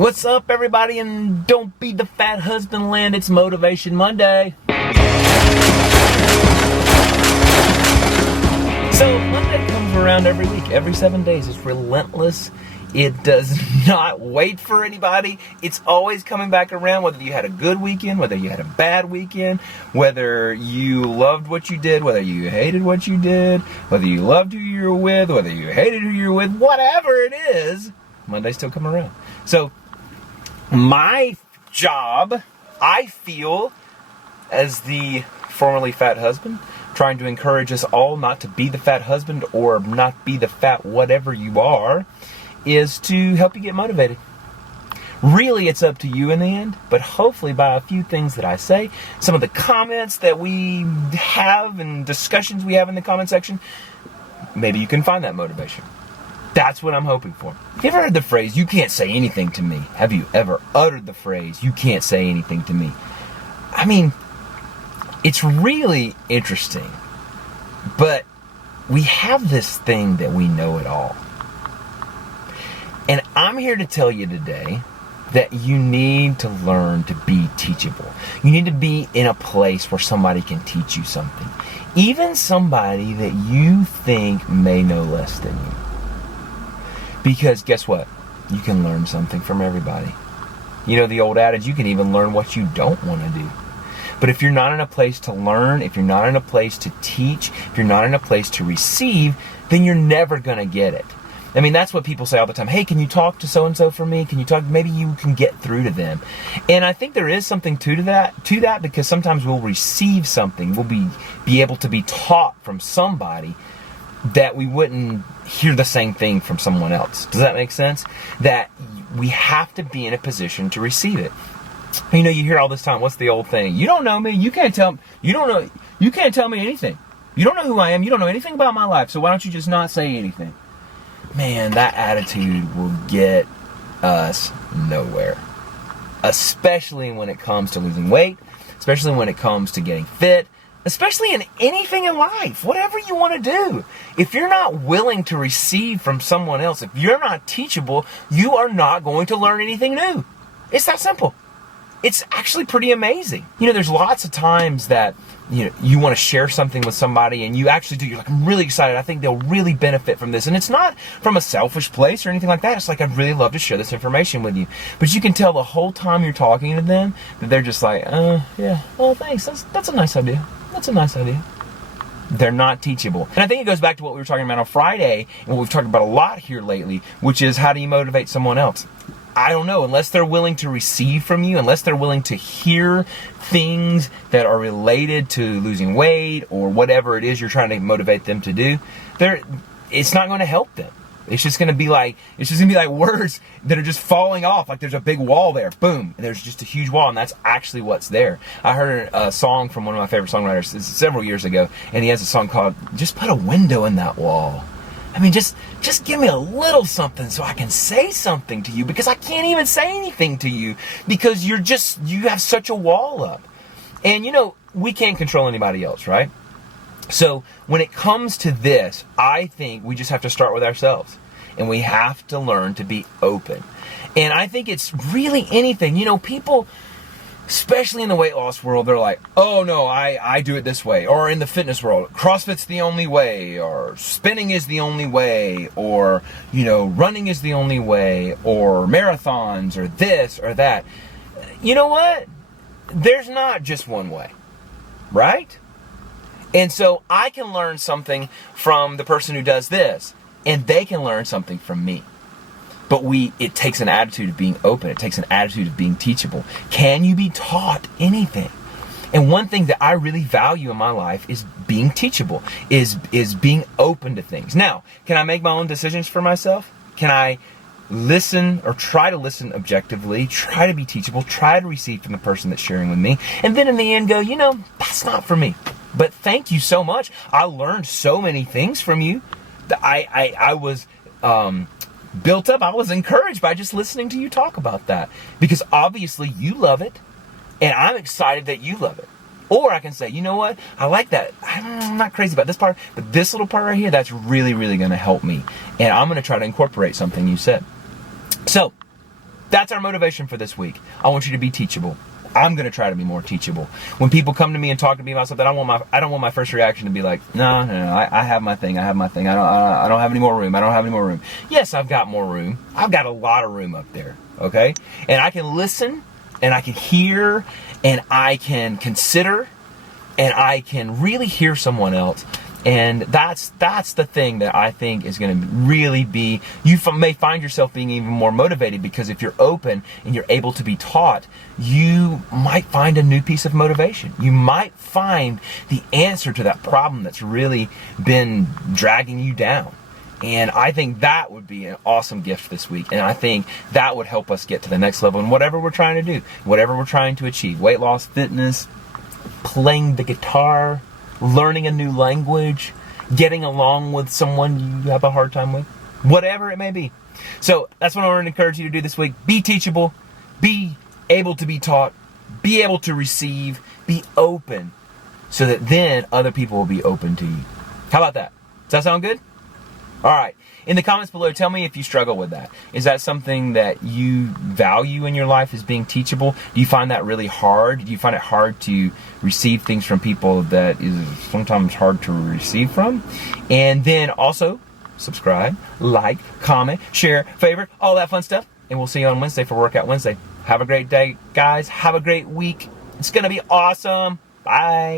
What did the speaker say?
What's up, everybody, and don't be the fat husband land. It's Motivation Monday. So Monday comes around every week, every 7 days. It's relentless. It does not wait for anybody. It's always coming back around, whether you had a good weekend, whether you had a bad weekend, whether you loved what you did, whether you hated what you did, whether you loved who you were with, whether you hated who you were with, whatever it is, Mondays still come around. So my job, I feel, as the formerly fat husband, trying to encourage us all not to be the fat husband or not be the fat whatever you are, is to help you get motivated. Really, it's up to you in the end, but hopefully by a few things that I say, some of the comments that we have and discussions we have in the comment section, maybe you can find that motivation. That's what I'm hoping for. Have you ever heard the phrase, you can't say anything to me? Have you ever uttered the phrase, you can't say anything to me? I mean, it's really interesting, but we have this thing that we know it all. And I'm here to tell you today that you need to learn to be teachable. You need to be in a place where somebody can teach you something. Even somebody that you think may know less than you. Because guess what? You can learn something from everybody. You know the old adage, you can even learn what you don't want to do. But if you're not in a place to learn, if you're not in a place to teach, if you're not in a place to receive, then you're never going to get it. I mean, that's what people say all the time. Hey, can you talk to so-and-so for me? Can you talk? Maybe you can get through to them. And I think there is something to that because sometimes we'll receive something. We'll be able to be taught from somebody that we wouldn't hear the same thing from someone else. Does that make sense? That we have to be in a position to receive it. You know, you hear all this time, what's the old thing? You don't know me, you can't tell me anything. You don't know who I am, you don't know anything about my life, so why don't you just not say anything? Man, that attitude will get us nowhere. Especially when it comes to losing weight, especially when it comes to getting fit, especially in anything in life, whatever you want to do. If you're not willing to receive from someone else, if you're not teachable, you are not going to learn anything new. It's that simple. It's actually pretty amazing. You know, there's lots of times that, you want to share something with somebody and you actually do. You're like, I'm really excited. I think they'll really benefit from this. And it's not from a selfish place or anything like that. It's like, I'd really love to share this information with you. But you can tell the whole time you're talking to them that they're just like, yeah, well, thanks. That's a nice idea. That's a nice idea. They're not teachable. And I think it goes back to what we were talking about on Friday and what we've talked about a lot here lately, which is how do you motivate someone else? I don't know, unless they're willing to receive from you, unless they're willing to hear things that are related to losing weight or whatever it is you're trying to motivate them to do, it's not going to help them. It's just going to be like words that are just falling off, like there's a big wall there, boom, and there's just a huge wall, and that's actually what's there. I heard a song from one of my favorite songwriters several years ago, and he has a song called, Just Put a Window in That Wall. I mean, just give me a little something so I can say something to you, because I can't even say anything to you because you have such a wall up. And we can't control anybody else, right? So when it comes to this, I think we just have to start with ourselves and we have to learn to be open. And I think it's really anything, people, especially in the weight loss world, they're like, oh no, I do it this way. Or in the fitness world, CrossFit's the only way, or spinning is the only way, or, running is the only way, or marathons, or this or that. You know what? There's not just one way, right? And so I can learn something from the person who does this, and they can learn something from me. But it takes an attitude of being open. It takes an attitude of being teachable. Can you be taught anything? And one thing that I really value in my life is being teachable, is being open to things. Now, can I make my own decisions for myself? Can I listen or try to listen objectively, try to be teachable, try to receive from the person that's sharing with me, and then in the end go, that's not for me. But thank you so much. I learned so many things from you. I was built up. I was encouraged by just listening to you talk about that, because obviously you love it and I'm excited that you love it. Or I can say, you know what, I like that. I'm not crazy about this part, but this little part right here, that's really, really going to help me. And I'm going to try to incorporate something you said. So That's our motivation for this week. I want you to be teachable. I'm going to try to be more teachable. When people come to me and talk to me about something, I don't want my first reaction to be like, no, I have my thing. I don't have any more room. Yes, I've got more room. I've got a lot of room up there, okay? And I can listen, and I can hear, and I can consider, and I can really hear someone else. And that's the thing that I think is going to really be, you may find yourself being even more motivated, because if you're open and you're able to be taught, you might find a new piece of motivation. You might find the answer to that problem that's really been dragging you down. And I think that would be an awesome gift this week. And I think that would help us get to the next level in whatever we're trying to do, whatever we're trying to achieve. Weight loss, fitness, playing the guitar, learning a new language, getting along with someone you have a hard time with, whatever it may be. So that's what I want to encourage you to do this week. Be teachable, be able to be taught, be able to receive, be open, so that then other people will be open to you. How about that? Does that sound good? All right. In the comments below, tell me if you struggle with that. Is that something that you value in your life, as being teachable? Do you find that really hard? Do you find it hard to receive things from people that is sometimes hard to receive from? And then also, subscribe, like, comment, share, favorite, all that fun stuff. And we'll see you on Wednesday for Workout Wednesday. Have a great day, guys. Have a great week. It's going to be awesome. Bye.